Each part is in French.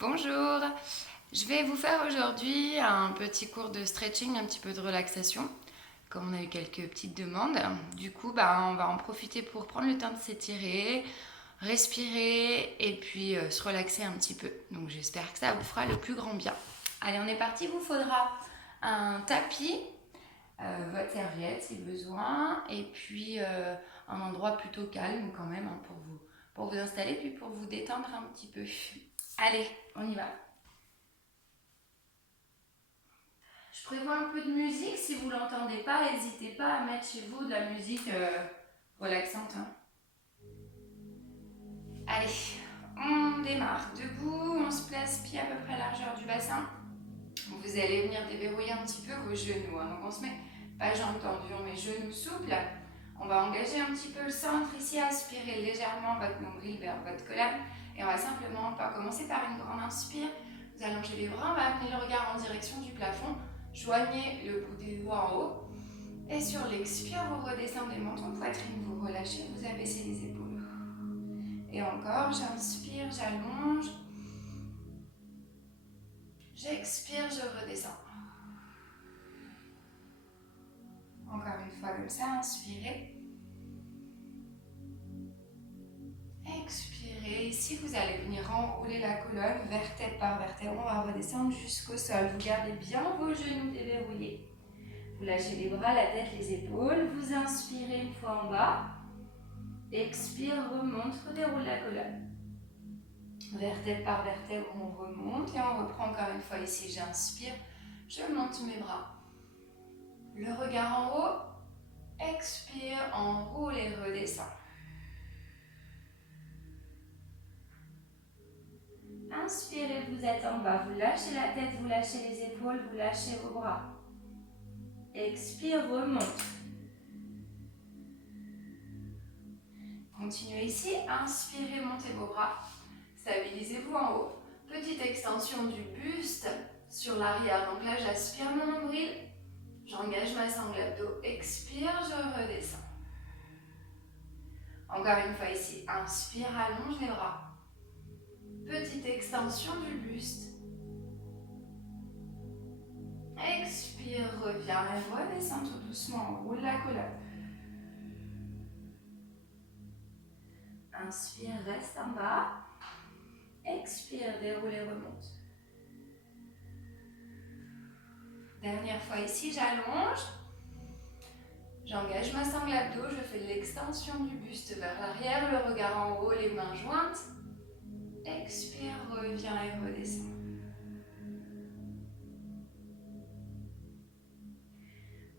Bonjour, je vais vous faire aujourd'hui un petit cours de stretching, un petit peu de relaxation, comme on a eu quelques petites demandes. Du coup, on va en profiter pour prendre le temps de s'étirer, respirer et puis se relaxer un petit peu. Donc j'espère que ça vous fera le plus grand bien. Allez, on est parti, il vous faudra un tapis, votre serviette si besoin, et puis un endroit plutôt calme quand même pour vous installer, puis pour vous détendre un petit peu. Allez, on y va. Je prévois un peu de musique. Si vous ne l'entendez pas, n'hésitez pas à mettre chez vous de la musique relaxante. Hein. Allez, on démarre. Debout, on se place pied à peu près à la largeur du bassin. Vous allez venir déverrouiller un petit peu vos genoux. Hein. Donc on se met pas jambes tendues, on met genoux souples. On va engager un petit peu le centre ici, aspirer légèrement votre nombril vers votre colonne. Et on va simplement commencer par une grande inspire. Vous allongez les bras, on va amener le regard en direction du plafond. Joignez le bout des doigts en haut. Et sur l'expire, vous redescendez menton, poitrine, vous relâchez, vous abaissez les épaules. Et encore, j'inspire, j'allonge. J'expire, je redescends. Encore une fois comme ça, inspirez. Expirez. Ici, vous allez venir enrouler la colonne, vertèbre par vertèbre. On va redescendre jusqu'au sol. Vous gardez bien vos genoux déverrouillés. Vous lâchez les bras, la tête, les épaules. Vous inspirez une fois en bas. Expire, remonte, redéroule la colonne. Vertèbre par vertèbre, on remonte et on reprend encore une fois ici. J'inspire, je monte mes bras. Le regard en haut. Expire, enroule et redescend. Inspirez, vous êtes en bas, vous lâchez la tête, vous lâchez les épaules, vous lâchez vos bras. Expire, remonte. Continuez ici, inspirez, montez vos bras. Stabilisez-vous en haut. Petite extension du buste sur l'arrière. Donc là, j'aspire mon nombril. J'engage ma sangle abdos. Expire, je redescends. Encore une fois ici, inspire, allonge les bras. Petite extension du buste. Expire, reviens et redescends tout doucement. Roule la colonne. Inspire, reste en bas. Expire, déroule et remonte. Dernière fois ici, j'allonge. J'engage ma sangle abdos, je fais l'extension du buste vers l'arrière, le regard en haut, les mains jointes. Expire, reviens et redescends.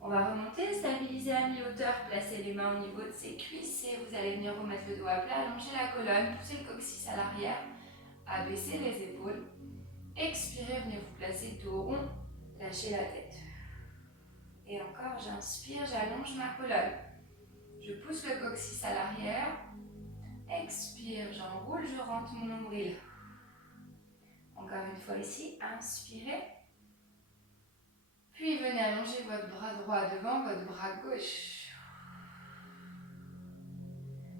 On va remonter, stabiliser à mi-hauteur, placer les mains au niveau de ses cuisses et vous allez venir remettre le dos à plat, allonger la colonne, pousser le coccyx à l'arrière, abaisser les épaules. Expirez, venez vous placer dos rond, lâchez la tête. Et encore, j'inspire, j'allonge ma colonne. Je pousse le coccyx à l'arrière. Expire, j'enroule, je rentre mon nombril. Encore une fois ici, inspirez. Puis venez allonger votre bras droit devant, votre bras gauche.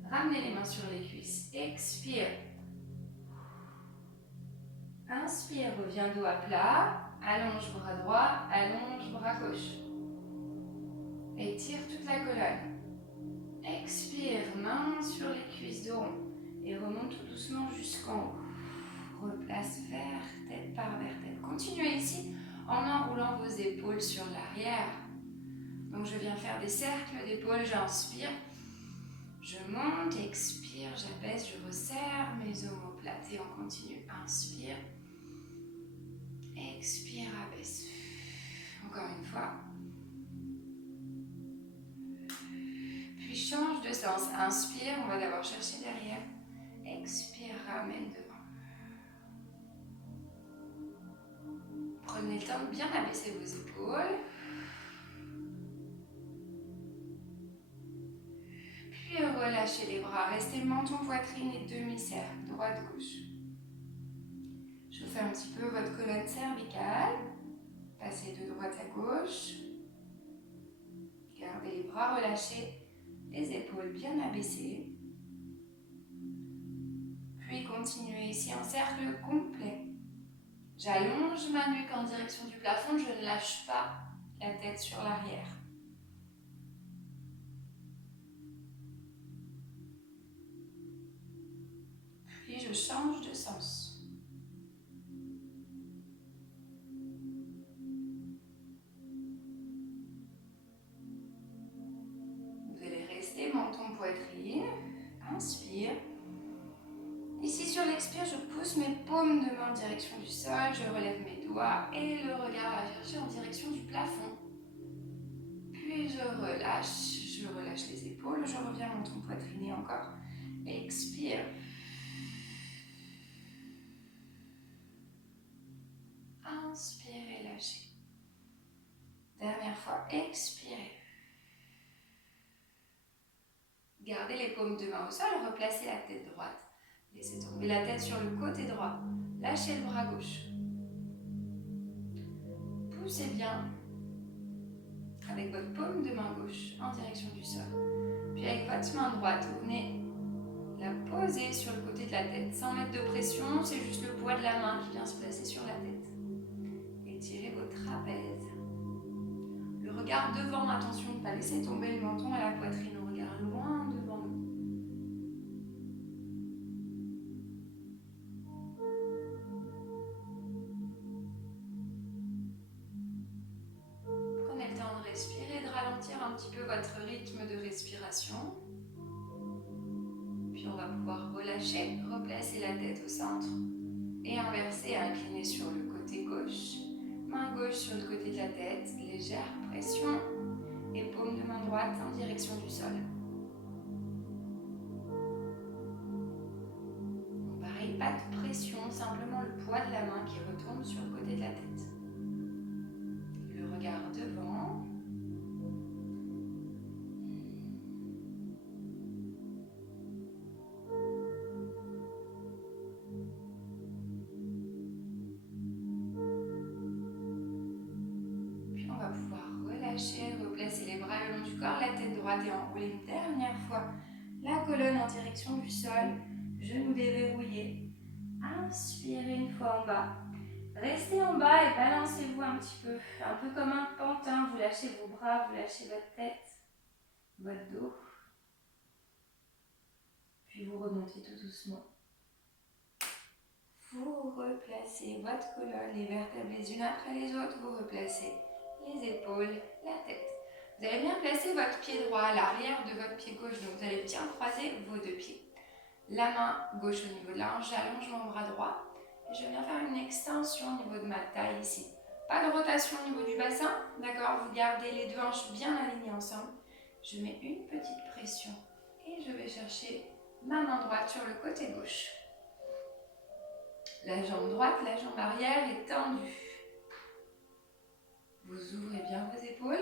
Ramenez les mains sur les cuisses. Expire. Inspire, reviens dos à plat. Allonge bras droit, allonge bras gauche. Étire toute la colonne. Expire, main sur les cuisses de rond. Et remonte tout doucement jusqu'en haut. Replace vertèbre par vertèbre. Continuez ici en enroulant vos épaules sur l'arrière. Donc je viens faire des cercles d'épaules, j'inspire. Je monte, expire, j'abaisse, je resserre mes omoplates et on continue. Inspire. Expire, abaisse. Encore une fois. Puis change de sens. Inspire, on va d'abord chercher derrière. Expire, ramène devant. Prenez le temps de bien abaisser vos épaules. Puis relâchez les bras. Restez menton, poitrine et demi-cercle, droite-gauche. Je vous fais un petit peu votre colonne cervicale. Passez de droite à gauche. Gardez les bras relâchés, les épaules bien abaissées. Puis continuez ici en cercle complet. J'allonge ma nuque en direction du plafond, je ne lâche pas la tête sur l'arrière. Puis je change de sens. Vous allez rester menton poitrine. Inspire. Ici sur l'expire, je pousse mes paumes de main en direction du sol, je relève mes doigts et le regard va chercher en direction du plafond. Puis je relâche les épaules, je reviens menton poitriné encore. Expire. Inspirez, lâchez. Dernière fois, expirez. Gardez les paumes de main au sol, replacez la tête droite. Laissez tomber la tête sur le côté droit. Lâchez le bras gauche. Poussez bien avec votre paume de main gauche en direction du sol. Puis avec votre main droite, vous venez la poser sur le côté de la tête. Sans mettre de pression, c'est juste le poids de la main qui vient se placer sur la tête. Étirez vos trapèzes. Le regard devant, attention de ne pas laisser tomber le menton à la poitrine. On regarde loin devant nous. Prenez le temps de respirer, de ralentir un petit peu votre rythme de respiration. Puis on va pouvoir relâcher, replacer la tête au centre et inverser, incliner sur le côté gauche. Main gauche sur le côté de la tête, légère pression et paume de main droite en direction du sol. Donc pareil, pas de pression, simplement le poids de la main qui retombe sur le côté de la tête. Le regard devant. Replacer les bras le long du corps, la tête droite et enrouler une dernière fois la colonne en direction du sol, genoux déverrouillés. Inspirez une fois en bas. Restez en bas et balancez-vous un petit peu comme un pantin. Vous lâchez vos bras, vous lâchez votre tête, votre dos. Puis vous remontez tout doucement. Vous replacez votre colonne, les vertèbres les unes après les autres, vous replacez les épaules, la tête. Vous allez bien placer votre pied droit à l'arrière de votre pied gauche, donc vous allez bien croiser vos deux pieds. La main gauche au niveau de la hanche, j'allonge mon bras droit et je viens faire une extension au niveau de ma taille ici. Pas de rotation au niveau du bassin, d'accord? Vous gardez les deux hanches bien alignées ensemble. Je mets une petite pression et je vais chercher ma main droite sur le côté gauche. La jambe droite, la jambe arrière est tendue. Vous ouvrez bien vos épaules.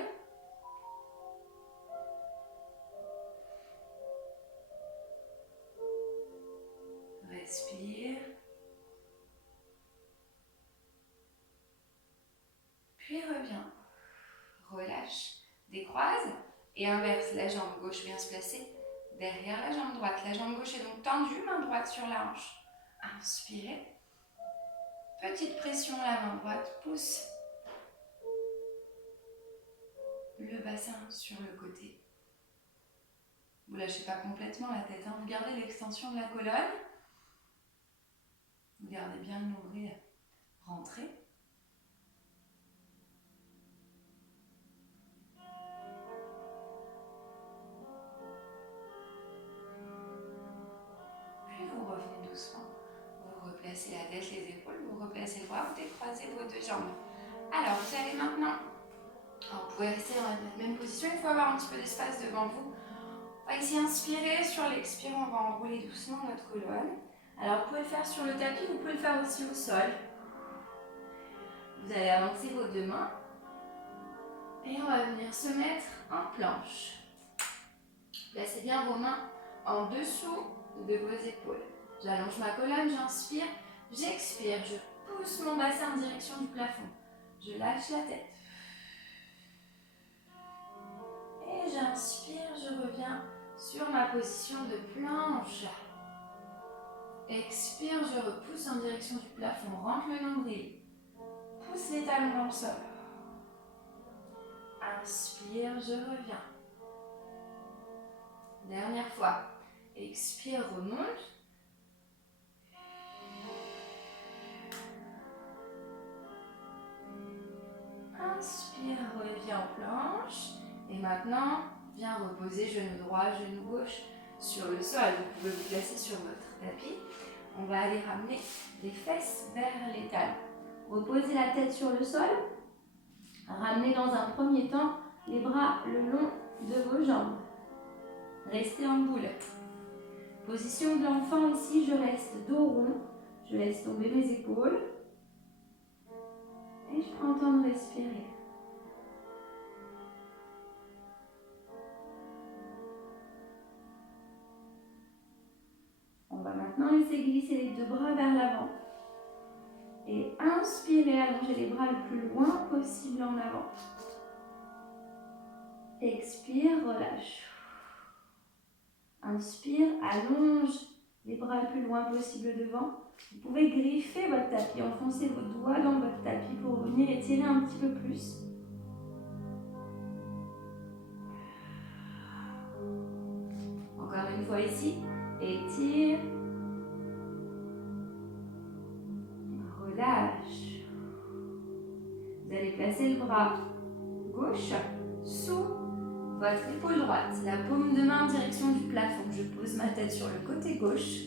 Respire. Puis reviens. Relâche. Décroise et inverse. La jambe gauche vient se placer derrière la jambe droite. La jambe gauche est donc tendue, main droite sur la hanche. Inspirez. Petite pression, la main droite pousse le bassin sur le côté. Vous ne lâchez pas complètement la tête, hein. Vous gardez l'extension de la colonne. Vous gardez bien le nombril rentré. Puis vous revenez doucement. Vous replacez la tête, les épaules, vous replacez le bras, vous décroisez vos deux jambes. Alors, vous allez maintenant, vous pouvez rester dans la même position, il faut avoir un petit peu d'espace devant vous. On va ici inspirer, sur l'expire, on va enrouler doucement notre colonne. Alors, vous pouvez le faire sur le tapis, vous pouvez le faire aussi au sol. Vous allez avancer vos deux mains et on va venir se mettre en planche. Placez bien vos mains en dessous de vos épaules. J'allonge ma colonne, j'inspire, j'expire, je pousse mon bassin en direction du plafond. Je lâche la tête. Et j'inspire, je reviens sur ma position de planche. Expire, je repousse en direction du plafond, rentre le nombril. Pousse les talons dans le sol. Inspire, je reviens. Dernière fois. Expire, remonte. Inspire, reviens en planche. Et maintenant, viens reposer genou droit, genou gauche sur le sol. Vous pouvez vous placer sur votre tapis. On va aller ramener les fesses vers les talons. Reposez la tête sur le sol. Ramenez dans un premier temps les bras le long de vos jambes. Restez en boule. Position de l'enfant ici, je reste dos rond. Je laisse tomber mes épaules. Et je prends le temps de respirer. On va maintenant laisser glisser les deux bras vers l'avant. Et inspirez, allongez les bras le plus loin possible en avant. Expire, relâche. Inspire, allonge les bras le plus loin possible devant. Vous pouvez griffer votre tapis, enfoncer vos doigts dans votre tapis pour venir étirer un petit peu plus. Encore une fois ici, étire. Relâche. Vous allez placer le bras gauche sous votre épaule droite. La paume de main en direction du plafond. Je pose ma tête sur le côté gauche.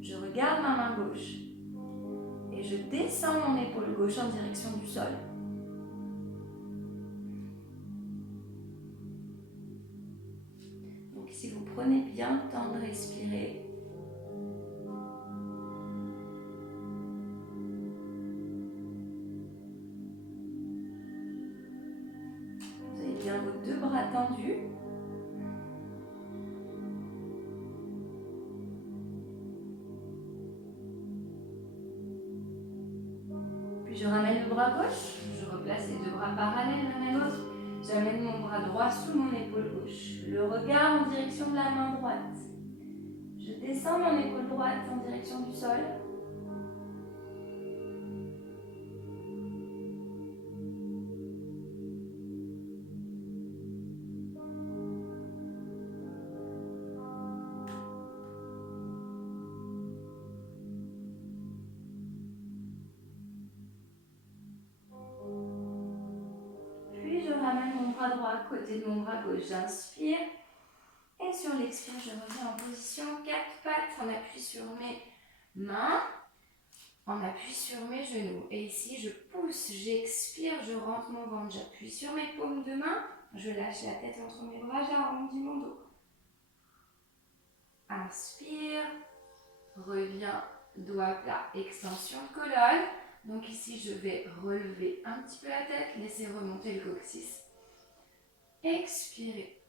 Je regarde ma main gauche. Et je descends mon épaule gauche en direction du sol. Donc ici, vous prenez bien le temps de respirer. Bien vos deux bras tendus. Puis je ramène le bras gauche, je replace les deux bras parallèles l'un à l'autre. J'amène mon bras droit sous mon épaule gauche. Le regard en direction de la main droite. Je descends mon épaule droite en direction du sol. Droit à côté de mon bras gauche, j'inspire et sur l'expire je reviens en position 4 pattes, on appuie sur mes mains, on appuie sur mes genoux et ici je pousse, j'expire, je rentre mon ventre, j'appuie sur mes paumes de main, je lâche la tête entre mes bras, j'arrondis mon dos. Inspire, reviens, doigt plat, extension de colonne. Donc ici je vais relever un petit peu la tête, laisser remonter le coccyx. Expirez.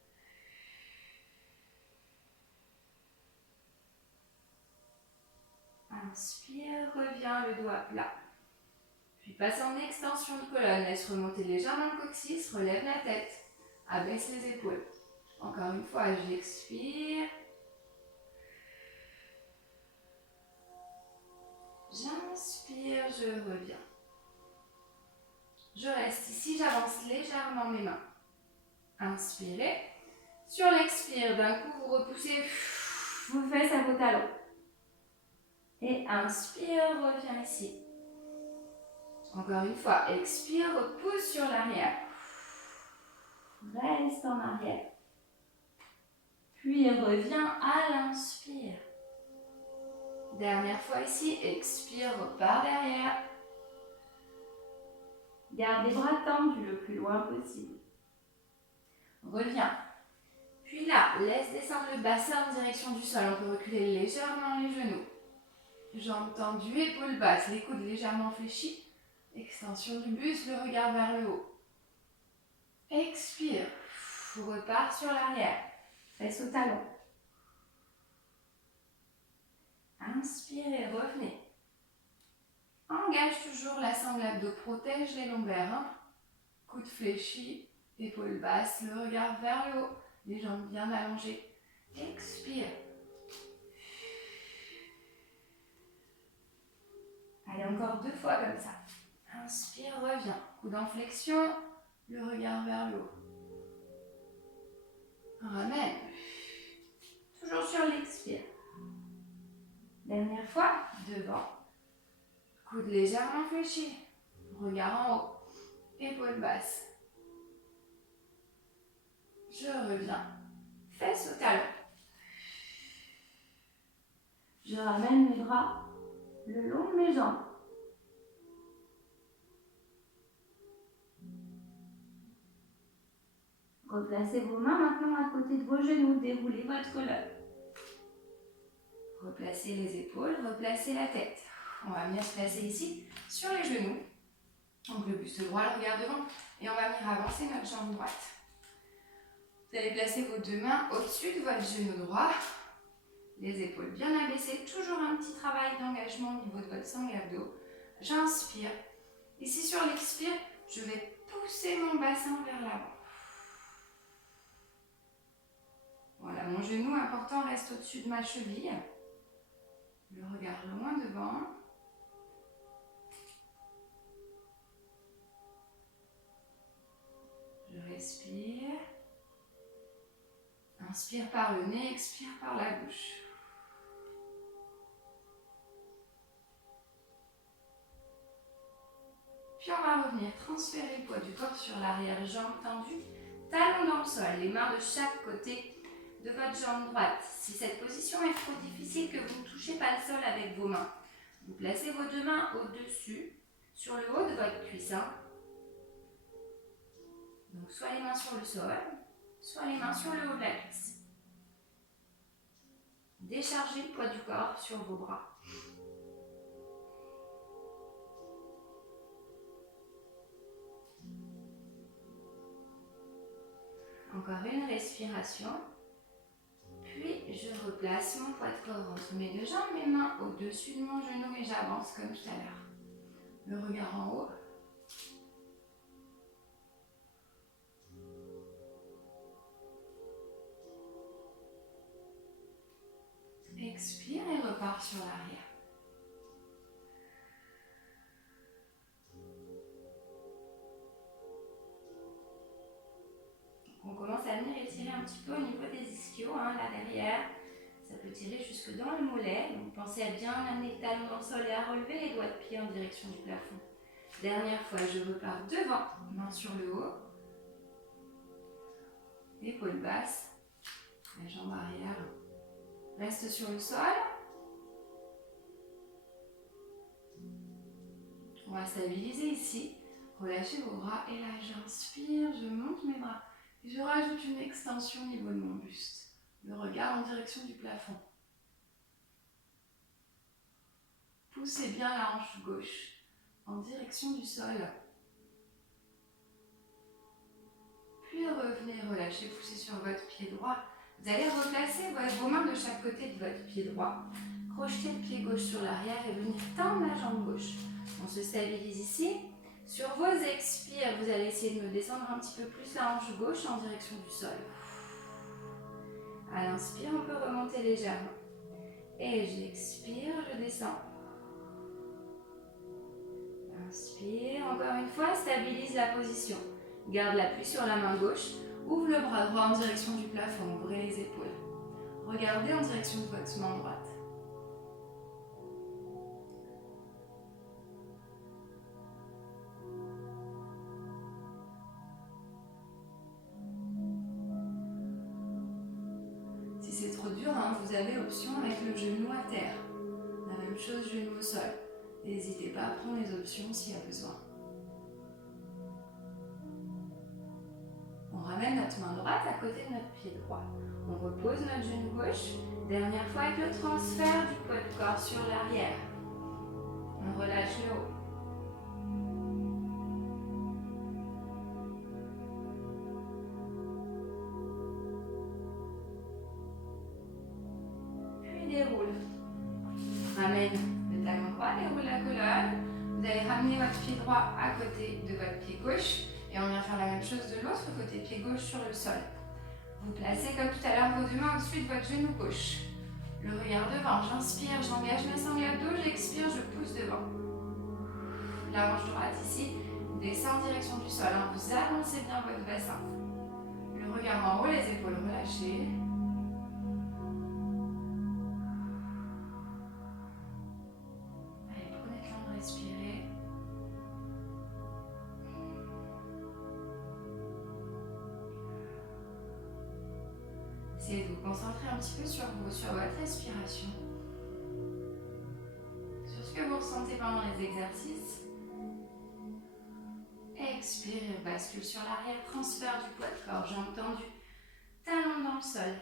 Inspire, reviens le doigt plat. Puis passe en extension de colonne, laisse remonter légèrement le coccyx, relève la tête, abaisse les épaules. Encore une fois, j'expire. J'inspire, je reviens. Je reste ici, j'avance légèrement mes mains. Inspirez. Sur l'expire, d'un coup, vous repoussez vos fesses à vos talons. Et inspire, reviens ici. Encore une fois, expire, repousse sur l'arrière. Reste en arrière. Puis reviens à l'inspire. Dernière fois ici, expire, repars derrière. Garde les bras tendus le plus loin possible. Reviens. Puis là, laisse descendre le bassin en direction du sol. On peut reculer légèrement les genoux. Jambes tendues, épaules basses, les coudes légèrement fléchis. Extension du buste, le regard vers le haut. Expire. Repars sur l'arrière. Fesses au talon. Inspirez, revenez. Engage toujours la sangle abdos, protège les lombaires. Hein. Coudes fléchis, épaules basses, le regard vers le haut, les jambes bien allongées. Expire. Allez, encore 2 fois comme ça. Inspire, reviens. Coude en flexion, le regard vers le haut. Ramène. Toujours sur l'expire. Dernière fois, devant. Coude légèrement fléchi. Regard en haut. Épaule basse. Je reviens. Fesses au talon. Je ramène mes bras le long de mes jambes. Replacez vos mains maintenant à côté de vos genoux. Déroulez votre colonne. Replacez les épaules, replacez la tête. On va venir se placer ici sur les genoux. Donc le buste droit, le regard devant. Et on va venir avancer notre jambe droite. Vous allez placer vos deux mains au-dessus de votre genou droit. Les épaules bien abaissées. Toujours un petit travail d'engagement au niveau de votre sangle abdos. J'inspire. Ici sur l'expire, je vais pousser mon bassin vers l'avant. Voilà, mon genou important reste au-dessus de ma cheville. Le regard loin devant. Je respire. Inspire par le nez, expire par la bouche. Puis on va revenir transférer le poids du corps sur l'arrière, jambes tendues, talons dans le sol, les mains de chaque côté de votre jambe droite. Si cette position est trop difficile, que vous ne touchez pas le sol avec vos mains, vous placez vos deux mains au-dessus, sur le haut de votre cuissin. Donc soit les mains sur le sol, soit les mains sur le haut de la cuisse. Déchargez le poids du corps sur vos bras. Encore une respiration. Puis je replace mon poids de corps entre mes deux jambes, mes mains au-dessus de mon genou et j'avance comme tout à l'heure. Le regard en haut. Expire et repars sur l'arrière. On commence à venir étirer un petit peu au niveau des ischios, là derrière. Ça peut tirer jusque dans le mollet. Donc pensez à bien amener le talon dans le sol et à relever les doigts de pied en direction du plafond. Dernière fois, je repars devant, main sur le haut. Épaule basse. La jambe arrière reste sur le sol. On va stabiliser ici. Relâchez vos bras et là j'inspire, je monte mes bras. Et je rajoute une extension au niveau de mon buste. Le regard en direction du plafond. Poussez bien la hanche gauche en direction du sol. Puis revenez, relâchez, poussez sur votre pied droit. Vous allez replacer vos mains de chaque côté de votre pied droit. Crochetez le pied gauche sur l'arrière et venir tendre la jambe gauche. On se stabilise ici. Sur vos expires, vous allez essayer de me descendre un petit peu plus la hanche gauche en direction du sol. À l'inspire, on peut remonter légèrement. Et j'expire, je descends. Inspire, encore une fois, stabilise la position. Garde l'appui sur la main gauche. Ouvre le bras droit en direction du plafond. Ouvrez les épaules. Regardez en direction de votre main droite. Si c'est trop dur, vous avez option avec le genou à terre. La même chose, genou au sol. N'hésitez pas à prendre les options s'il y a besoin. On ramène notre main droite à côté de notre pied droit. On repose notre genou gauche. Dernière fois avec le transfert du poids du corps sur l'arrière. On relâche le haut. Puis déroule. Ramène le talon droit, déroule la colonne. Vous allez ramener votre pied droit à côté de votre pied gauche. Et on vient faire la même chose de l'autre côté, pied gauche sur le sol. Vous placez comme tout à l'heure vos deux mains au-dessus de votre genou gauche. Le regard devant, j'inspire, j'engage mes sangles abdos, j'expire, je pousse devant. la hanche droite ici. Descend en direction du sol. Hein. Vous avancez bien votre bassin. Le regard en haut, les épaules relâchées. Allez, prenez le temps de respirer. Essayez de vous concentrer un petit peu sur vous, sur votre respiration. Sur ce que vous ressentez pendant les exercices. Expirez, bascule sur l'arrière, transfert du poids de corps, jambes tendues, talons dans le sol.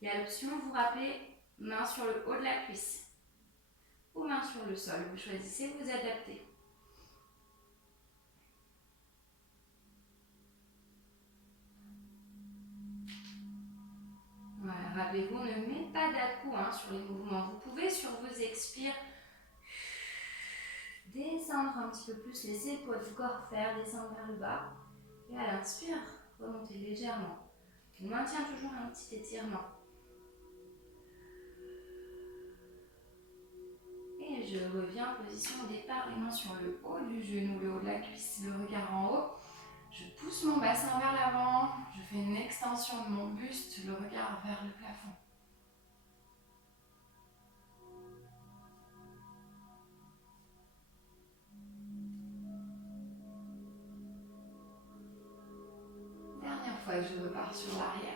Il y a l'option, vous rappelez, main sur le haut de la cuisse ou main sur le sol. Vous choisissez, vous adaptez. Voilà, rappelez-vous, ne mettez pas d'à-coups sur les mouvements. Vous pouvez, sur vos expires, descendre un petit peu plus les épaules du corps, faire descendre vers le bas. Et à l'inspire, remontez légèrement. On maintient toujours un petit étirement. Et je reviens en position au départ, les mains sur le haut du genou, le haut de la cuisse, le regard en haut. Je pousse mon bassin vers l'avant, je fais une extension de mon buste, le regard vers le plafond. Dernière fois, je repars sur l'arrière.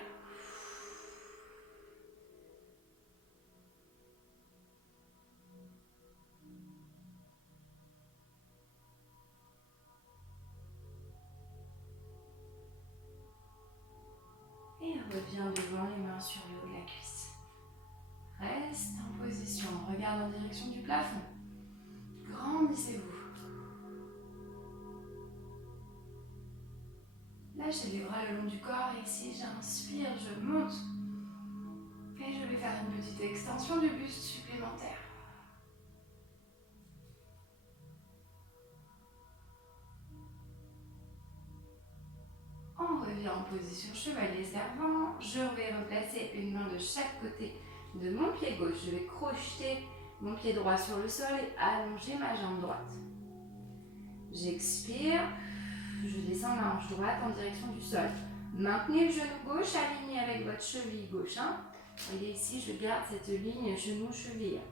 Et reviens devant, les mains sur le haut de la cuisse. Reste en position, regarde en direction du plafond. Grandissez-vous. Lâchez les bras le long du corps et ici j'inspire, je monte. Et je vais faire une petite extension du buste supplémentaire. On revient en position chevalier servant. Je vais replacer une main de chaque côté de mon pied gauche. Je vais crocheter mon pied droit sur le sol et allonger ma jambe droite. J'expire. Je descends ma hanche droite en direction du sol. Maintenez le genou gauche aligné avec votre cheville gauche. Et ici, je garde cette ligne genou-cheville.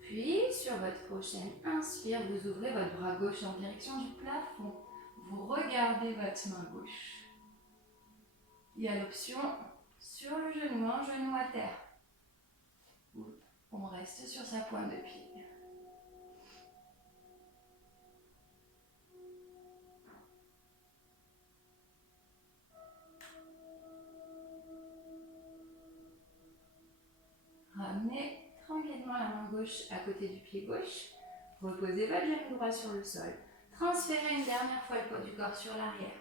Puis, sur votre prochaine inspire, vous ouvrez votre bras gauche en direction du plafond. Vous regardez votre main gauche. Il y a l'option sur le genou, un genou à terre. On reste sur sa pointe de pied. Ramenez tranquillement la main gauche à côté du pied gauche. Reposez votre genou droit sur le sol. Transférez une dernière fois le poids du corps sur l'arrière.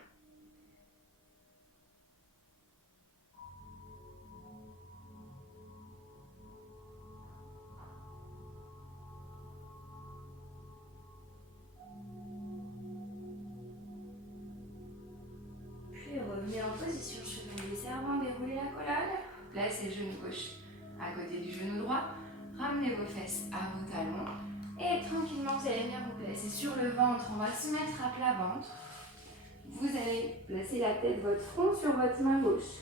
Puis revenez en position chevalier servant, déroulez la colonne. Placez le genou gauche à côté du genou droit. Ramenez vos fesses à vos talons. Et tranquillement, vous allez venir vous placer sur le ventre. On va se mettre à plat ventre. Vous allez placer la tête, votre front sur votre main gauche.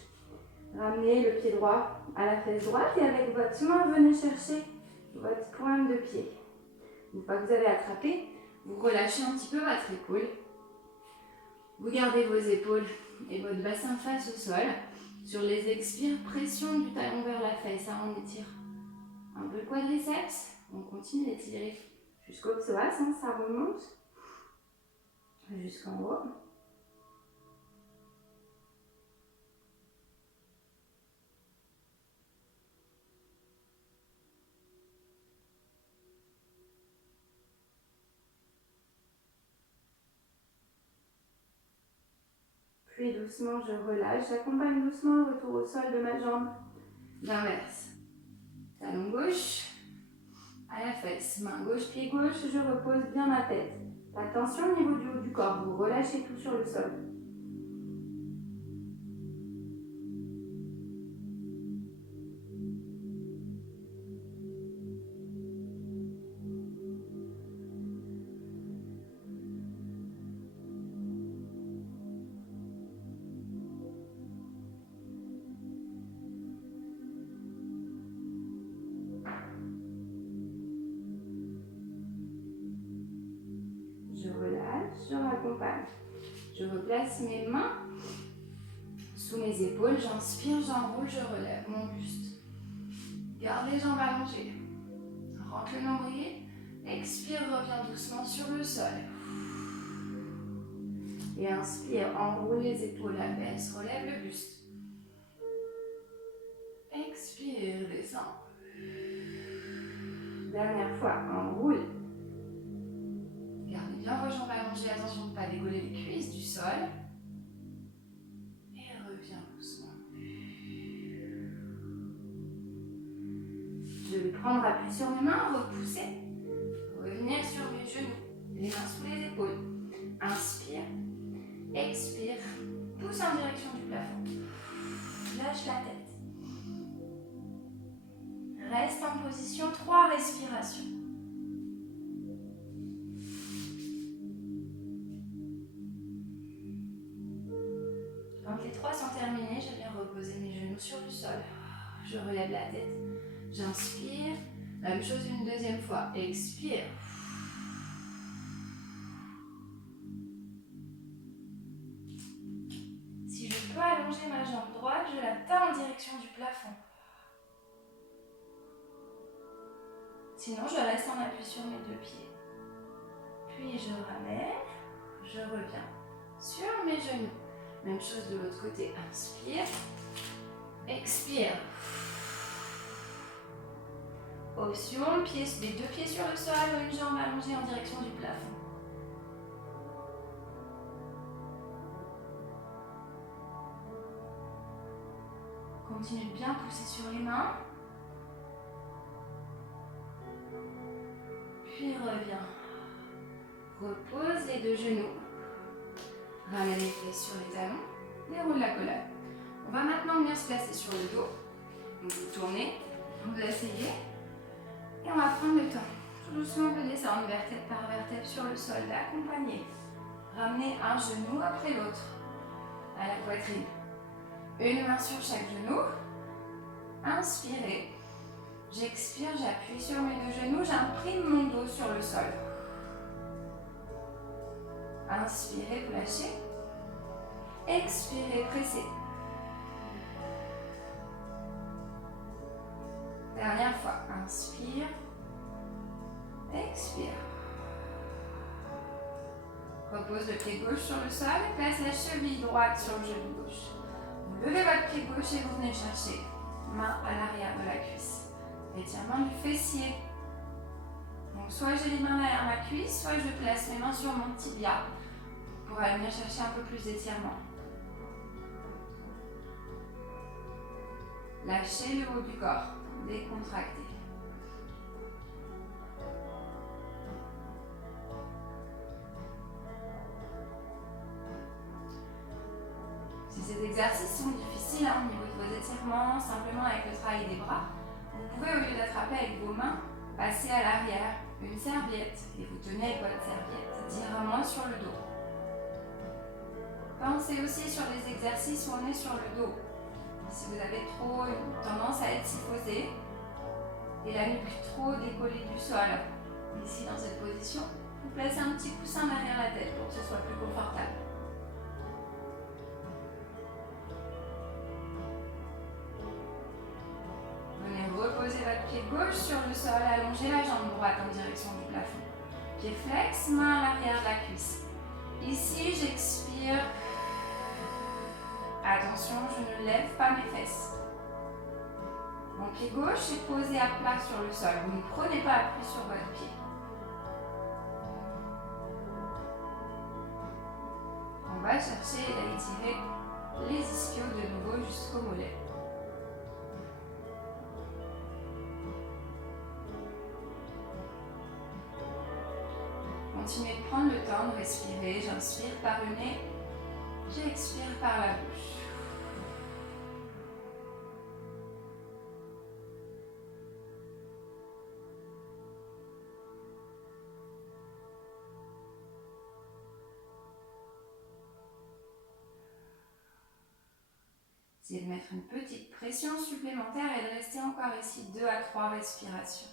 Ramenez le pied droit à la fesse droite et avec votre main, venez chercher votre pointe de pied. Une fois que vous avez attrapé, vous relâchez un petit peu votre épaule. Vous gardez vos épaules et votre bassin face au sol. Sur les expires, pression du talon vers la fesse. On étire un peu le quadriceps. On continue d'étirer jusqu'au psoas. Ça remonte jusqu'en haut. Puis doucement, je relâche. J'accompagne doucement le retour au sol de ma jambe. J'inverse. Talon gauche à la fesse. Main gauche, pied gauche. Je repose bien ma tête. Pas de tension au niveau du haut du corps. Vous relâchez tout sur le sol. m'accompagne. Je replace mes mains sous mes épaules, j'inspire, j'enroule, je relève mon buste. Garde les jambes allongées. Rentre le nombril. Expire, reviens doucement sur le sol. Et inspire, enroule les épaules, abaisse, relève le buste. Expire, descend. Dernière fois, enroule. Gardez bien vos jambes allongées, attention de ne pas décoller les cuisses du sol. Et reviens doucement. Je vais prendre appui sur mes mains, repousser. Revenir sur mes genoux, les mains sous les épaules. Inspire, expire, pousse en direction du plafond. Lâche la tête. Reste en position, 3 respirations. Quand les 3 sont terminés, je viens reposer mes genoux sur le sol. Je relève la tête. J'inspire. Même chose une deuxième fois. Expire. Si je peux allonger ma jambe droite, je la tends en direction du plafond. Sinon, je reste en appui sur mes 2 pieds. Puis je ramène, je reviens sur mes genoux. Même chose de l'autre côté. Inspire, expire. Option, les 2 pieds sur le sol, une jambe allongée en direction du plafond. Continue de bien pousser sur les mains. Puis reviens. Repose les 2 genoux. Ramène les pieds sur les talons. Déroule la colonne. On va maintenant venir se placer sur le dos. Donc vous tournez, vous asseyez. Et on va prendre le temps, tout doucement, de descendre vertèbre par vertèbre sur le sol, d'accompagner. Ramener un genou après l'autre à la poitrine. Une main sur chaque genou. Inspirez. J'expire, j'appuie sur mes 2 genoux, j'imprime mon dos sur le sol. Inspirez, vous lâchez. Expirez, pressez. Dernière fois, inspire, expire. Repose le pied gauche sur le sol et place la cheville droite sur le genou gauche. Vous levez votre pied gauche et vous venez chercher main à l'arrière de la cuisse. Étirement du fessier. Donc soit j'ai les mains derrière ma cuisse, soit je place mes mains sur mon tibia pour aller venir chercher un peu plus d'étirement. Lâchez le haut du corps. Décontracté. Si ces exercices sont difficiles au niveau de vos étirements, simplement avec le travail des bras, vous pouvez, au lieu d'attraper avec vos mains, passer à l'arrière une serviette et vous tenez avec votre serviette directement sur le dos. Pensez aussi sur les exercices où on est sur le dos. Si vous avez trop une tendance à être syphosé et la nuque trop décollée du sol, ici dans cette position, vous placez un petit coussin derrière la tête pour que ce soit plus confortable. Venez reposer votre pied gauche sur le sol, allongez la jambe droite en direction du plafond. Pied flex, main à l'arrière de la cuisse. Ici, j'expire. Attention, je ne lève pas mes fesses. Mon pied gauche est posé à plat sur le sol. Vous ne prenez pas appui sur votre pied. On va chercher à étirer les ischios de nouveau jusqu'au mollet. Continuez de prendre le temps de respirer. J'inspire par le nez. J'expire par la bouche. Essayez de mettre une petite pression supplémentaire et de rester encore ici 2 à 3 respirations.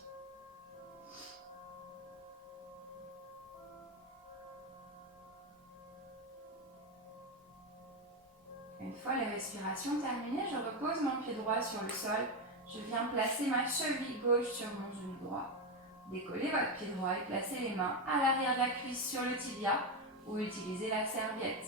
respiration terminée, je repose mon pied droit sur le sol. Je viens placer ma cheville gauche sur mon genou droit. Décollez votre pied droit et placez les mains à l'arrière de la cuisse sur le tibia ou utilisez la serviette.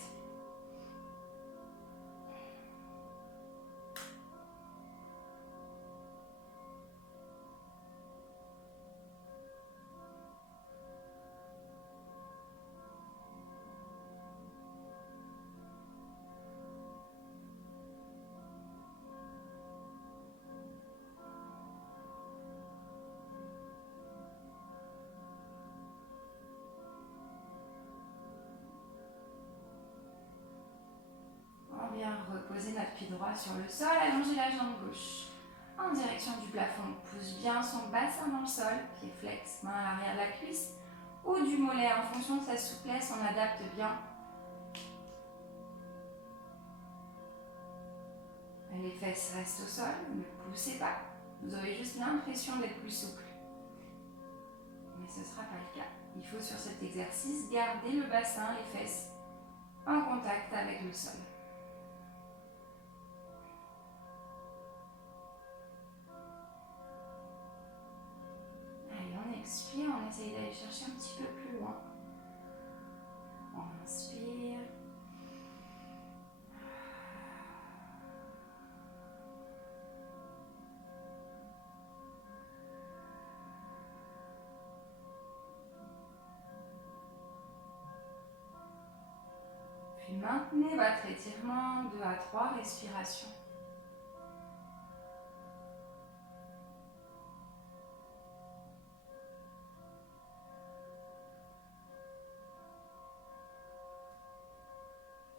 On vient reposer notre pied droit sur le sol, allonger la jambe gauche en direction du plafond. On pousse bien son bassin dans le sol, pied flex, main à l'arrière de la cuisse ou du mollet. En fonction de sa souplesse, on adapte bien. Les fesses restent au sol, ne poussez pas. Vous aurez juste l'impression d'être plus souple. Mais ce ne sera pas le cas. Il faut sur cet exercice garder le bassin, les fesses en contact avec le sol. Allez, on expire, on essaye d'aller chercher un petit peu plus loin. On inspire. Puis maintenez votre étirement 2 à 3 respirations.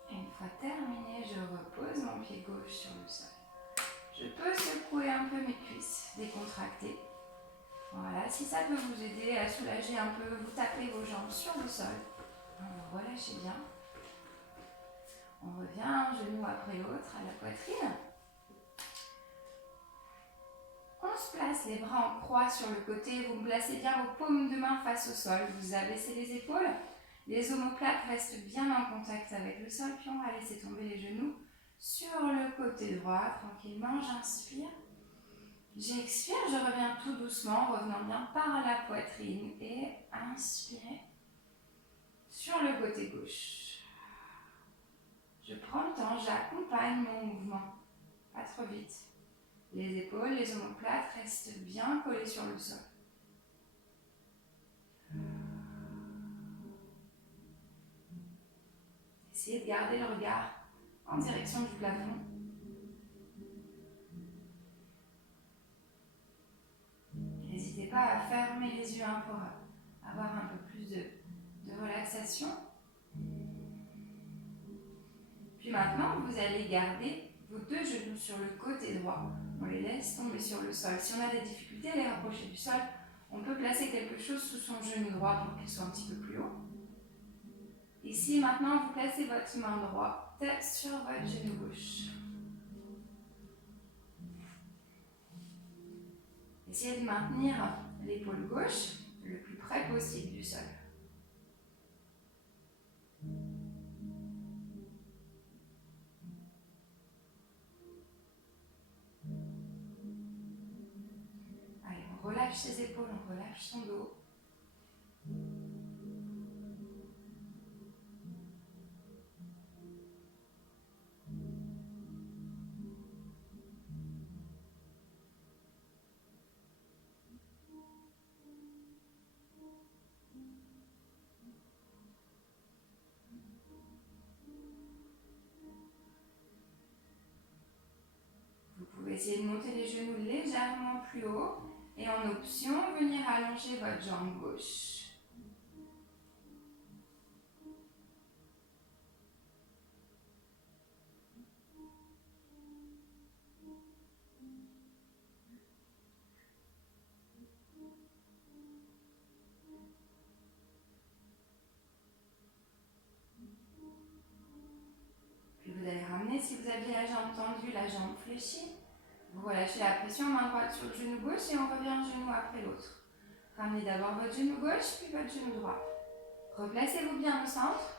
Une fois terminé, je repose mon pied gauche sur le sol. Je peux secouer un peu mes cuisses, décontracter. Voilà, si ça peut vous aider à soulager un peu, vous tapez vos jambes sur le sol. Vous relâchez bien. On revient un genou après l'autre à la poitrine. On se place les bras en croix sur le côté. Vous placez bien vos paumes de main face au sol. Vous abaissez les épaules. Les omoplates restent bien en contact avec le sol. Puis on va laisser tomber les genoux sur le côté droit. Tranquillement, j'inspire. J'expire, je reviens tout doucement, revenant bien par la poitrine. Et inspirez sur le côté gauche. Je prends le temps, j'accompagne mon mouvement. Pas trop vite. Les épaules, les omoplates restent bien collées sur le sol. Essayez de garder le regard en direction du plafond. N'hésitez pas à fermer les yeux pour avoir un peu plus de relaxation. Puis maintenant, vous allez garder vos 2 genoux sur le côté droit. On les laisse tomber sur le sol. Si on a des difficultés à les rapprocher du sol, on peut placer quelque chose sous son genou droit pour qu'il soit un petit peu plus haut. Ici, maintenant, vous placez votre main droite sur votre genou gauche. Essayez de maintenir l'épaule gauche le plus près possible du sol. Allez, on relâche ses épaules, on relâche son dos. Vous pouvez essayer de monter les genoux légèrement plus haut et en option, venir allonger votre jambe gauche. Puis vous allez ramener, si vous aviez la jambe tendue, la jambe fléchie. Vous relâchez la pression, main droite sur le genou gauche et on revient un genou après l'autre. Ramenez d'abord votre genou gauche, puis votre genou droit. Replacez-vous bien au centre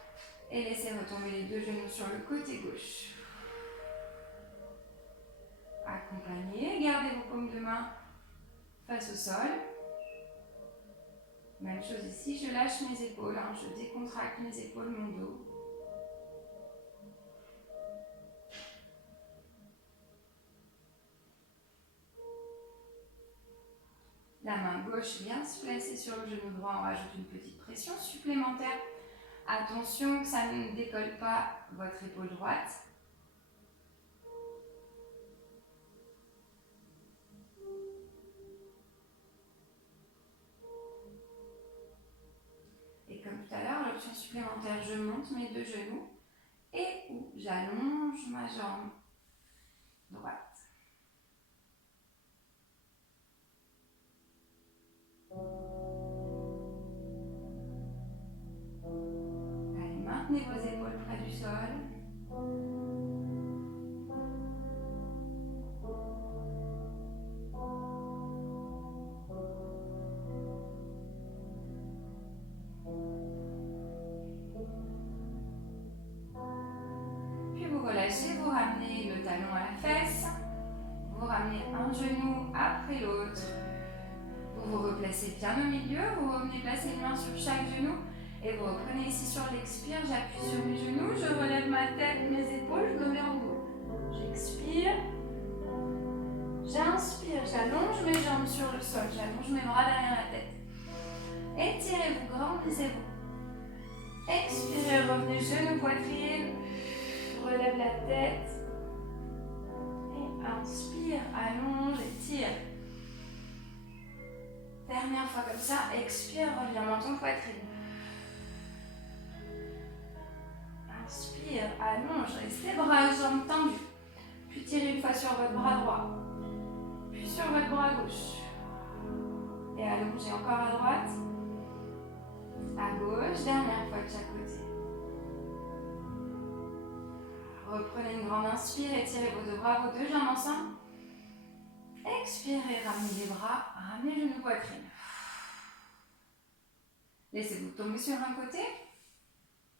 et laissez retomber les 2 genoux sur le côté gauche. accompagner. Gardez vos paumes de main face au sol. Même chose ici, je lâche mes épaules, hein, je décontracte mes épaules, mon dos. La main gauche vient se placer sur le genou droit, on rajoute une petite pression supplémentaire. Attention que ça ne décolle pas votre épaule droite. Et comme tout à l'heure, l'option supplémentaire, je monte mes deux genoux et ou j'allonge ma jambe droite. Allez, maintenez vos épaules près du sol. Puis vous relâchez, vous ramenez le talon à la fesse. Vous ramenez un genou après l'autre. Vous vous replacez bien au milieu, vous revenez placer une main sur chaque genou et vous reprenez ici sur l'expire, j'appuie sur mes genoux, je relève ma tête, mes épaules, je me mets en haut. J'expire, j'inspire, j'allonge mes jambes sur le sol, j'allonge mes bras derrière la tête. Étirez-vous, grandissez-vous. Expirez, revenez genou, poitrine, relève la tête. Et inspire, allonge, étire. Dernière fois comme ça, expire, reviens menton, poitrine. Inspire, allonge, restez bras et jambes tendus. Puis tirez une fois sur votre bras droit, puis sur votre bras gauche. Et allongez encore à droite, à gauche, dernière fois de chaque côté. Reprenez une grande inspire, étirez vos deux bras, vos deux jambes ensemble. Expirez, ramenez les bras, ramenez le genou, poitrine. Laissez-vous tomber sur un côté.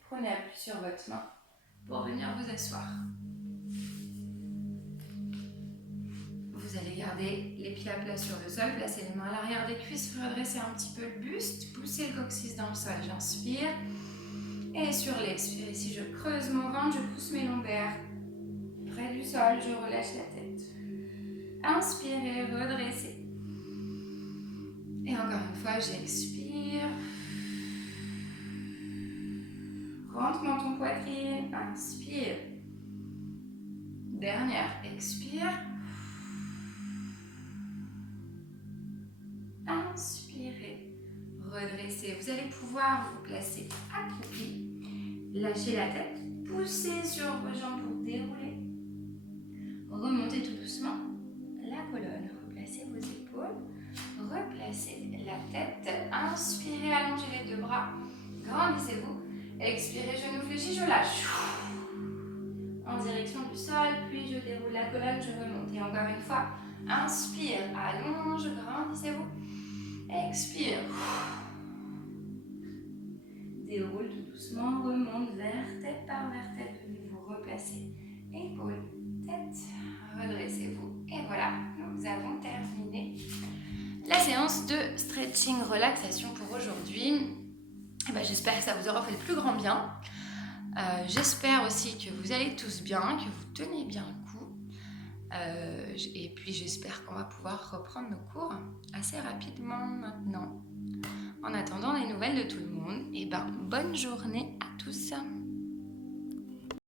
Prenez appui sur votre main pour venir vous asseoir. Vous allez garder les pieds à plat sur le sol, placez les mains à l'arrière des cuisses, redressez un petit peu le buste, poussez le coccyx dans le sol, j'inspire. Et sur l'expire, ici je creuse mon ventre, je pousse mes lombaires près du sol, je relâche la tête. Inspirez, redressez. Et encore une fois, j'expire. Rentre menton, poitrine, inspire. Dernière, expire. Inspirez, redressez. Vous allez pouvoir vous placer accroupi. Lâchez la tête, poussez sur vos jambes pour dérouler. Remontez tout doucement la colonne. Replacez vos épaules. Replacez la tête. Inspirez, allongez les deux bras. Grandissez-vous. Expirez, genoux fléchis, je lâche. En direction du sol, puis je déroule la colonne, je remonte. Et encore une fois, inspire, allonge, grandissez-vous. Expire. Déroule tout doucement, remonte, vertèbre par vertèbre, venez vous replacer. Épaules, tête, redressez-vous. Et voilà, nous avons terminé la séance de stretching relaxation pour aujourd'hui. J'espère que ça vous aura fait le plus grand bien. J'espère aussi que vous allez tous bien, que vous tenez bien le coup. Et puis j'espère qu'on va pouvoir reprendre nos cours assez rapidement maintenant. En attendant les nouvelles de tout le monde, bonne journée à tous.